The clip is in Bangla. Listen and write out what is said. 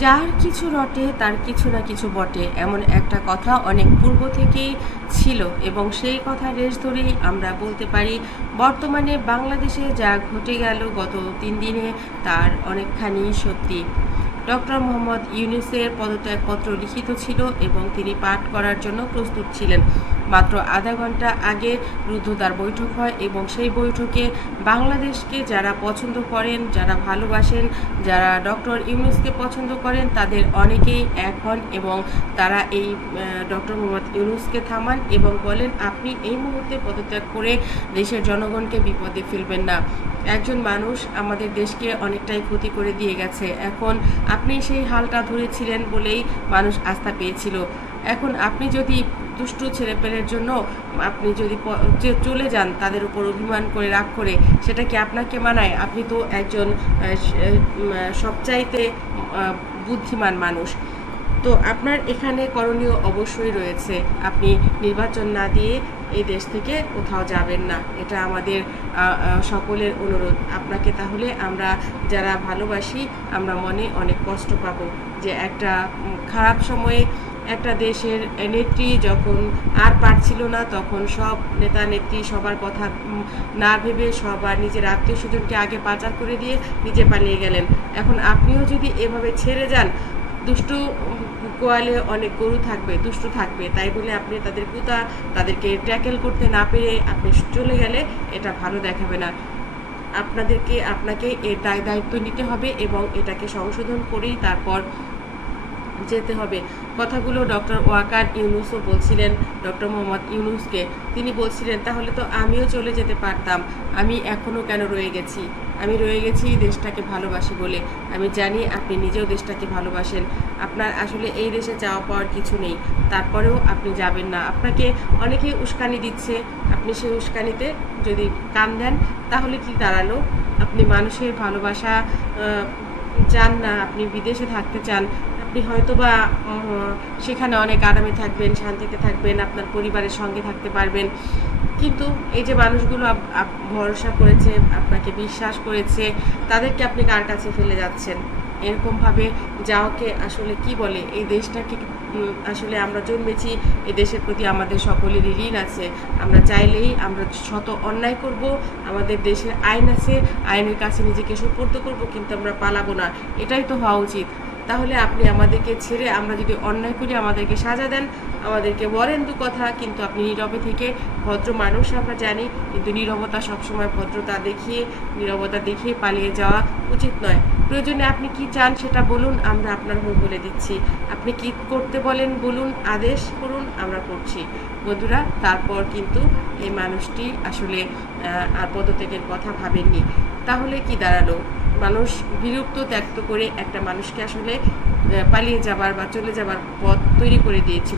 যার কিছু রটে তার কিছু না কিছু বটে, এমন একটা কথা অনেক পূর্ব থেকেই ছিল এবং সেই কথা রেশ ধরেই আমরা বলতে পারি বর্তমানে বাংলাদেশে যা ঘটে গেল গত 3 দিনে তার অনেকখানি সত্যি। ডক্টর মোহাম্মদ ইউনূসের পদত্যাগপত্র লিখিত ছিল এবং তিনি পাঠ করার জন্য প্রস্তুত ছিলেন। মাত্র আধা ঘন্টা আগে রুদ্ধদ্বার বৈঠক হয় এবং সেই বৈঠকে বাংলাদেশকে যারা পছন্দ করেন, যারা ভালোবাসেন, যারা ডক্টর ইউনূসকে পছন্দ করেন তাদের অনেকেই এক হন এবং তারা এই ডক্টর মোহাম্মদ ইউনূসকে থামান এবং বলেন আপনি এই মুহূর্তে পদত্যাগ করে দেশের জনগণকে বিপদে ফেলবেন না। একজন মানুষ আমাদের দেশকে অনেকটাই ক্ষতি করে দিয়ে গেছে, এখন আপনি সেই হালটা ধরেছিলেন বলেই মানুষ আস্থা পেয়েছিল। এখন আপনি যদি দুষ্টু ছেলেপেলের জন্য আপনি যদি চলে যান তাদের উপর অভিমান করে রাগ করে, সেটা কি আপনাকে মানায়? আপনি তো একজন সবচাইতে বুদ্ধিমান মানুষ। তো আপনার এখানে করণীয় অবশ্যই রয়েছে, আপনি নির্বাচন না দিয়ে এই দেশ থেকে কোথাও যাবেন না, এটা আমাদের সকলের অনুরোধ আপনাকে। তাহলে আমরা যারা ভালোবাসি আমরা মনে অনেক কষ্ট পাবো যে একটা খারাপ সময়ে একটা দেশের নেত্রী যখন আর পারছিল না তখন সব নেতা নেত্রী সবার কথা না ভেবে সবার নিজের আত্মীয় স্বজনকে আগে পাচার করে দিয়ে নিজে পালিয়ে গেলেন। এখন আপনিও যদি এভাবে ছেড়ে যান, দুষ্টু গোয়ালে অনেক গরু থাকবে, দুষ্টু থাকবে, তাই বলে আপনি তাদেরকে ট্যাকেল করতে না পেরে আপনি চলে গেলে এটা ভালো দেখাবে না। আপনাকে এর দায়িত্ব নিতে হবে এবং এটাকে সংশোধন করেই তারপর যেতে হবে। কথাগুলো ডক্টর ওয়াকার ইউনূসও বলছিলেন ডক্টর মোহাম্মদ ইউনূসকে। তিনি বলছিলেন তাহলে তো আমিও চলে যেতে পারতাম, আমি এখনও কেন রয়ে গেছি? আমি রয়ে গেছি দেশটাকে ভালোবাসি বলে। আমি জানি আপনি নিজেও দেশটাকে ভালোবাসেন, আপনার আসলে এই দেশে চাওয়া পাওয়ার কিছু নেই, তারপরেও আপনি যাবেন না। আপনাকে অনেকেই উস্কানি দিচ্ছে, আপনি সেই উস্কানিতে যদি কান দেন তাহলে কি দাঁড়ালো? আপনি মানুষের ভালোবাসা চান না, আপনি বিদেশে থাকতে চান, আপনি হয়তোবা সেখানে অনেক আরামে থাকবেন, শান্তিতে থাকবেন, আপনার পরিবারের সঙ্গে থাকতে পারবেন, কিন্তু এই যে মানুষগুলো ভরসা করেছে, আপনাকে বিশ্বাস করেছে, তাদেরকে আপনি কার কাছে ফেলে যাচ্ছেন? এরকমভাবে যাওয়াকে আসলে কি বলে? এই দেশটাকে আসলে আমরা জন্মেছি, এই দেশের প্রতি আমাদের সকলেরই ঋণ আছে। আমরা চাইলেই আমরা শত অন্যায় করব, আমাদের দেশের আইন আছে, আইনের কাছে নিজেকে সুপর্দ করব, কিন্তু আমরা পালাবো না, এটাই তো হওয়া উচিত। তাহলে আপনি আমাদেরকে ছেড়ে আমরা যদি অন্যায় করি আমাদেরকে সাজা দেন, আমাদেরকে বলেন দু কথা, কিন্তু আপনি নীরবে থেকে, ভদ্র মানুষ আমরা জানি, কিন্তু নীরবতা সবসময় ভদ্রতা দেখিয়ে পালিয়ে যাওয়া উচিত নয়। প্রয়োজনে আপনি কি চান সেটা বলুন, আমরা আপনার হয়ে বলে দিচ্ছি। আপনি কি করতে বলেন বলুন, আদেশ করুন, আমরা করছি। বন্ধুরা, তারপর কিন্তু এই মানুষটি আসলে আর পদত্যাগের কথা ভাবেননি। তাহলে কি দাঁড়ালো? মানুষ বিরক্ত ত্যাক্ত করে একটা মানুষকে আসলে পালিয়ে যাবার বা চলে যাবার পথ তৈরি করে দিয়েছে।